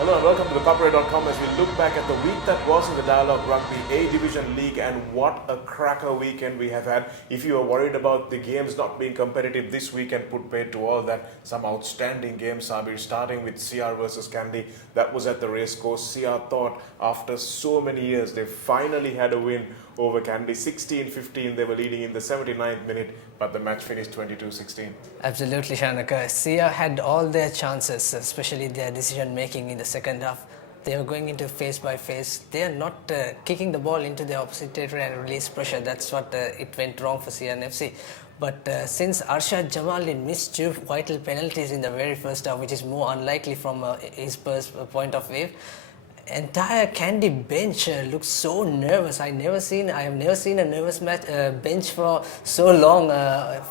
Hello and welcome to ThePapare.com as we look back at the week that was in the Dialog Rugby A Division League, and what a cracker weekend we have had. If you are worried about the games not being competitive this weekend, put paid to all that. Some outstanding games, Sabir, starting with CR versus Kandy. That was at the race course. CR thought after so many years they finally had a win over Kandy. 16-15 they were leading in the 79th minute, but the match finished 22-16. Absolutely, Shanaka. Sia had all their chances, especially their decision making in the second half. They were going into phase by phase. They are not kicking the ball into the opposite territory and release pressure. That's what it went wrong for CH&FC. But since Arshad Jamalin missed two vital penalties in the very first half, which is more unlikely from his point of view, entire Kandy bench looks so nervous. I have never seen a nervous bench for so long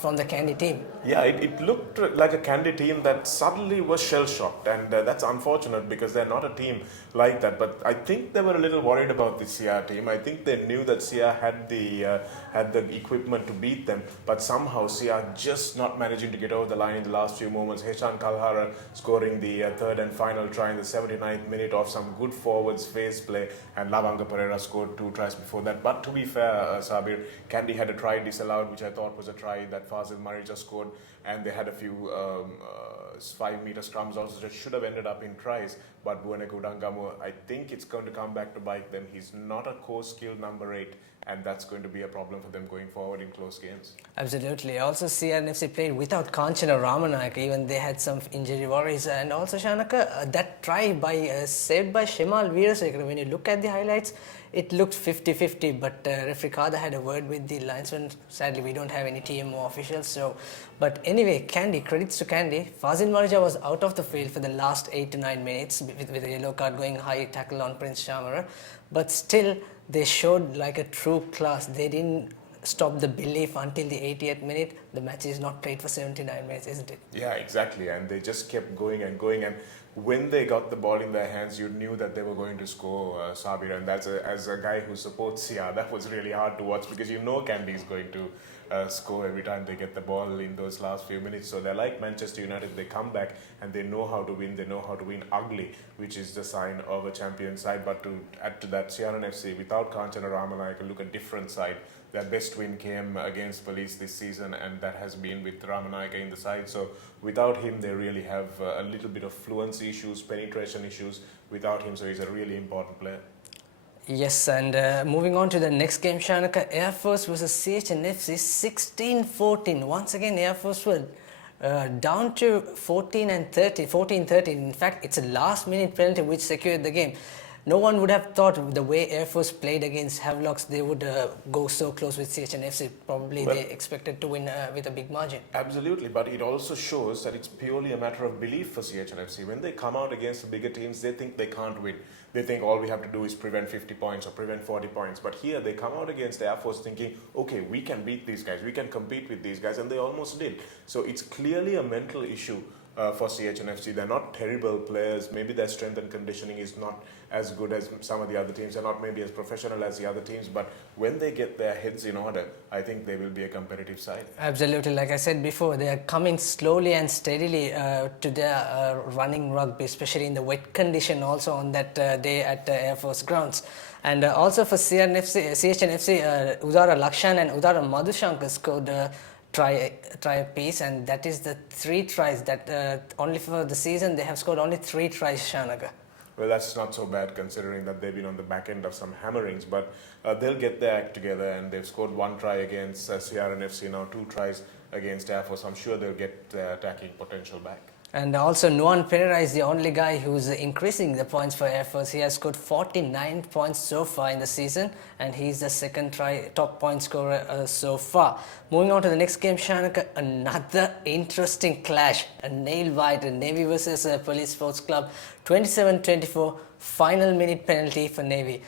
from the Kandy team. Yeah, it looked like a Kandy team that suddenly was shell-shocked, and that's unfortunate because they're not a team like that. But I think they were a little worried about the CR team. I think they knew that CR had the equipment to beat them, but somehow CR just not managing to get over the line in the last few moments. Heshan Kalhara scoring the third and final try in the 79th minute of some good forwards phase play, and Nuwan Perera scored 2 tries before that. But to be fair, Sabir, Kandy had a try disallowed, which I thought was a try that Fazil Murray just scored, and they had a few 5-meter scrums also that should have ended up in tries. But Bueneko Dangamu, I think it's going to come back to bite them. He's not a core skill number 8, and that's going to be a problem for them going forward in close games. Absolutely. Also, CR&FC played without Kanchana Ramanayaka. Even they had some injury worries. And also, Shanaka, that try saved by Shemal Veerasekara, when you look at the highlights, it looked 50-50, but referee Kada had a word with the linesman. Sadly, we don't have any TMO officials. But anyway, Kandy, credits to Kandy. Fazil Marija was out of the field for the last 8 to 9 minutes with a yellow card going high tackle on Prince Shamara. But still, they showed like a true class. They didn't stop the belief until the 80th minute. The match is not played for 79 minutes, isn't it? Yeah, exactly. And they just kept going and going. And when they got the ball in their hands, you knew that they were going to score, Sabir. And as a guy who supports CR, that was really hard to watch because you know Kandy is going to score every time they get the ball in those last few minutes. So they're like Manchester United. They come back and they know how to win. They know how to win ugly, which is the sign of a champion side. But to add to that, CR&FC without Kanchana Ramanayaka look a different side. Their best win came against Police this season, and that has been with Ramanayaka in the side. So without him, they really have a little bit of fluency issues, penetration issues without him. So he's a really important player. Yes, and moving on to the next game, Shanaka, Air Force versus CH&FC, 16-14. Once again, Air Force were down to 14-30. In fact, it's a last-minute penalty which secured the game. No one would have thought the way Air Force played against Havlocks, they would go so close with CH&FC. Probably they expected to win with a big margin. Absolutely, but it also shows that it's purely a matter of belief for CH&FC. When they come out against the bigger teams, they think they can't win. They think all we have to do is prevent 50 points or prevent 40 points. But here they come out against Air Force thinking, okay, we can beat these guys, we can compete with these guys, and they almost did. So it's clearly a mental issue for CH&FC. They're not terrible players. Maybe their strength and conditioning is not as good as some of the other teams. They're not maybe as professional as the other teams. But when they get their heads in order, I think they will be a competitive side. Absolutely. Like I said before, they are coming slowly and steadily to their running rugby, especially in the wet condition also on that day at Air Force grounds. And also for CH&FC, Udara Lakshan and Udara Madhushankar scored try a piece, and that is the 3 tries that only for the season they have scored only 3 tries, Shanaga. Well, that's not so bad considering that they've been on the back end of some hammerings, but they'll get their act together, and they've scored 1 try against CR&FC, now 2 tries against Air Force. I'm sure they'll get their attacking potential back. And also Nuwan Perera is the only guy who's increasing the points for Air Force. He has scored 49 points so far in the season, and he's the second top point scorer so far. Moving on to the next game, Shanaka, another interesting clash. A nail-biter, Navy versus Police Sports Club, 27-24, final minute penalty for Navy.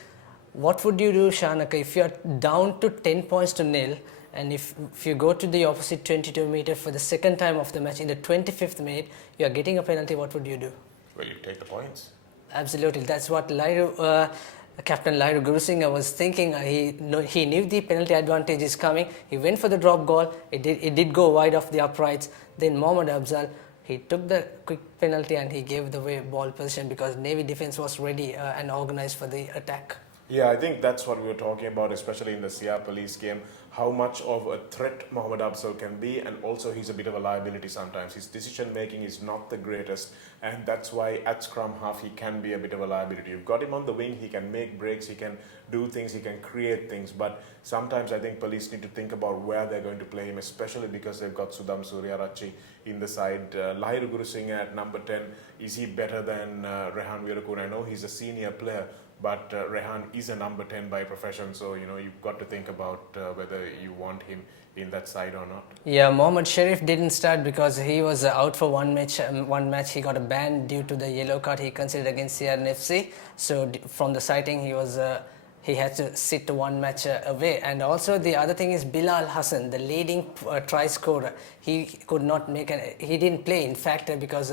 What would you do, Shanaka, if you're down to 10 points to nil? And if you go to the opposite 22 meter for the second time of the match in the 25th minute, you are getting a penalty, what would you do? Well, you take the points. Absolutely. That's what Captain Lairu Gurusingha was thinking. He knew the penalty advantage is coming. He went for the drop goal. It did go wide off the uprights. Then Mohammad Afzal he took the quick penalty and he gave the way ball position because Navy defense was ready and organized for the attack. Yeah, I think that's what we were talking about, especially in the Sia Police game. How much of a threat Mohammad Afzal can be, and also he's a bit of a liability sometimes. His decision making is not the greatest, and that's why at scrum half he can be a bit of a liability. You've got him on the wing, he can make breaks, he can do things, he can create things, but sometimes I think police need to think about where they're going to play him, especially because they've got Sudham Suryarachi in the side. Lahiru Guru Singh at number 10, is he better than Rehan Virakun? I know he's a senior player, but Rehan is a number 10 by profession, so you've got to think about whether you want him in that side or not. Yeah, Mohammad Sharif didn't start because he was out for one match. He got a ban due to the yellow card he considered against CH&FC. So from the sighting, he had to sit one match away. And also the other thing is Bilal Hassan, the leading try scorer. He could not he didn't play, in fact, because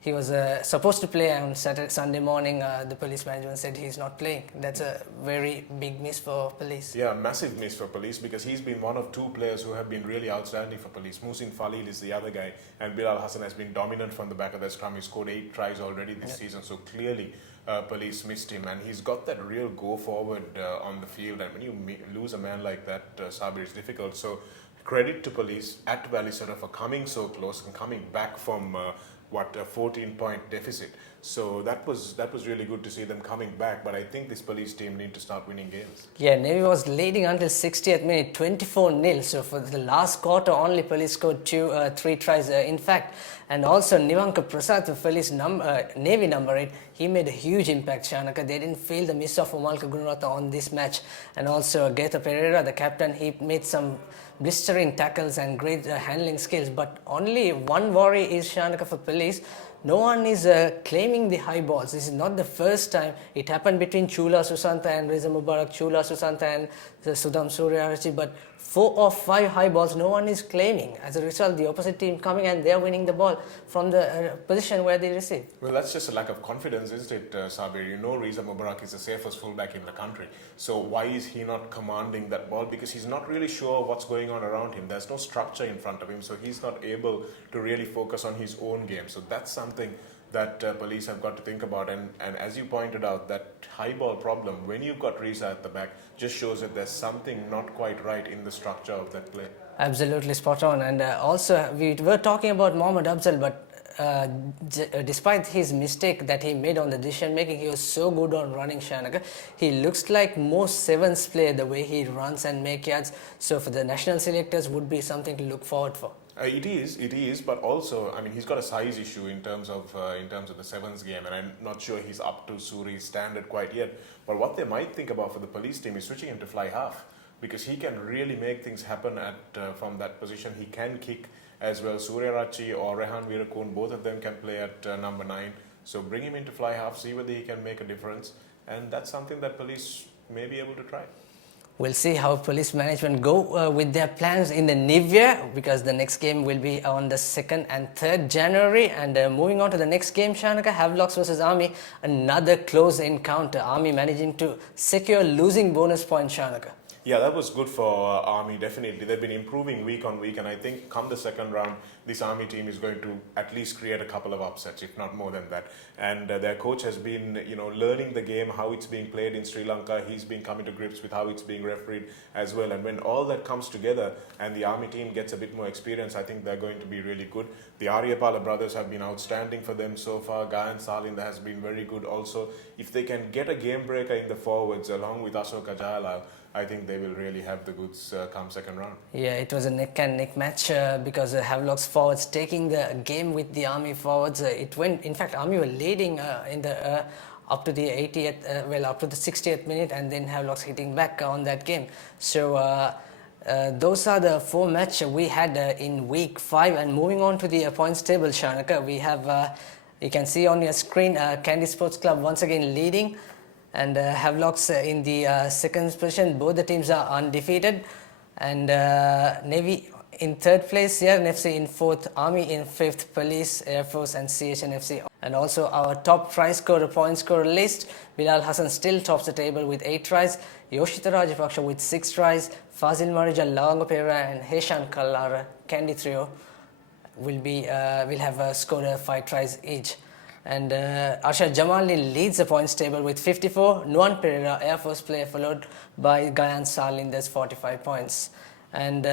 he was supposed to play on Sunday morning. The police management said he's not playing. That's a very big miss for police. Yeah, massive miss for police, because he's been one of two players who have been really outstanding for police. Muhsin Falil is the other guy, and Bilal Hassan has been dominant from the back of the scrum. He scored 8 tries already this season, so clearly police missed him, and he's got that real go forward on the field, and when you lose a man like that, Sabir, is difficult. So credit to police at Welisara for coming so close and coming back from a 14-point deficit. So that was really good to see them coming back, but I think this police team need to start winning games. Yeah, Navy was leading until 60th minute, 24-0. So for the last quarter, only police scored 3 tries. In fact, and also Nuwan Perera, the police Navy number 8, he made a huge impact, Shanaka. They didn't feel the miss of Umalka Gunaratha on this match. And also Nuwan Perera, the captain, he made some blistering tackles and great handling skills. But only one worry is, Shanaka, for police. No one is claiming the high balls. This is not the first time. It happened between Chula Susanta and Reza Mubarak, Chula Susanta and Sudham Suryarachi, but 4 or 5 high balls no one is claiming. As a result, the opposite team coming and they're winning the ball from the position where they receive. Well, that's just a lack of confidence, isn't it, Sabir? Reza Mubarak is the safest fullback in the country. So why is he not commanding that ball? Because he's not really sure what's going on around him. There's no structure in front of him, so he's not able to really focus on his own game. So that's something that police have got to think about, and as you pointed out, that high ball problem, when you've got Reza at the back, just shows that there's something not quite right in the structure of that play. Absolutely spot on. And also we were talking about Mohammad Afzal, but despite his mistake that he made on the decision making, he was so good on running, Shanaka. He looks like most sevens player, the way he runs and make yards. So for the national selectors would be something to look forward for. It is, but also, he's got a size issue in terms of the sevens game, and I'm not sure he's up to Suri's standard quite yet. But what they might think about for the police team is switching him to fly half, because he can really make things happen from that position. He can kick as well. Suryarachi or Rehan Virakun, both of them can play at number 9. So bring him into fly half, see whether he can make a difference, and that's something that police may be able to try. We'll see how police management go with their plans in the new year, because the next game will be on the 2nd and 3rd January. And moving on to the next game, Shanaka, Havlocks versus Army, another close encounter. Army managing to secure losing bonus points, Shanaka. Yeah, that was good for Army, definitely. They've been improving week on week, and I think come the second round, this Army team is going to at least create a couple of upsets, if not more than that. And their coach has been, learning the game, how it's being played in Sri Lanka. He's been coming to grips with how it's being refereed as well. And when all that comes together and the Army team gets a bit more experience, I think they're going to be really good. The Aryapala brothers have been outstanding for them so far. Gayan Salinda has been very good also. If they can get a game breaker in the forwards along with Ashoka Jayalal, I think they will really have the goods come second round. Yeah, it was a neck and neck match because Havlocks forwards taking the game with the Army forwards. It went, in fact, Army were leading in the up to the 80th, up to the 60th minute, and then Havlocks hitting back on that game. So those are the 4 matches we had in week 5. And moving on to the points table, Shanaka, we have, you can see on your screen, Kandy Sports Club once again leading, and Havlocks in the 2nd position. Both the teams are undefeated, and Navy in 3rd place, CH&FC in 4th, Army in 5th, Police, Air Force and CH&FC. And also our top try scorer, point scorer list, Bilal Hassan still tops the table with 8 tries, Yoshita Rajapaksha with 6 tries, Fazil Marija, Nuwan Perera and Heshan Kallara, Kandy trio, will have scored 5 tries each. And Arshad Jamali leads the points table with 54. Nuwan Perera, Air Force player, followed by Gayan Sarlinder's 45 points. And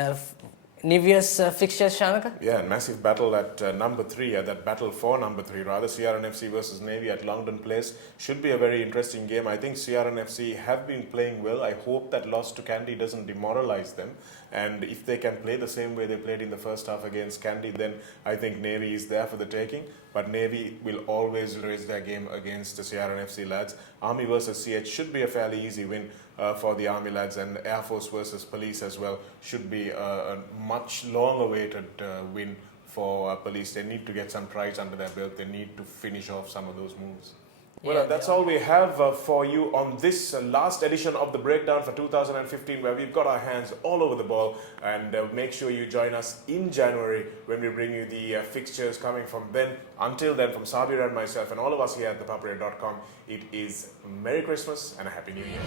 New Year's fixtures, Shanaka? Yeah, massive battle at number 3, that battle for number 3 rather, CH&FC versus Navy at Longdon Place. Should be a very interesting game. I think CH&FC have been playing well. I hope that loss to Kandy doesn't demoralize them. And if they can play the same way they played in the first half against Kandy, then I think Navy is there for the taking. But Navy will always raise their game against the CH&FC lads. Army versus CH should be a fairly easy win for the Army lads, and Air Force versus Police as well should be a much long-awaited win for Police. They need to get some tries under their belt. They need to finish off some of those moves. Well, Yeah, that's all we have for you on this last edition of the Breakdown for 2015, where we've got our hands all over the ball. And make sure you join us in January when we bring you the fixtures coming from then. Until then, from Sabir and myself and all of us here at ThePapare.com, it is Merry Christmas and a Happy New Year.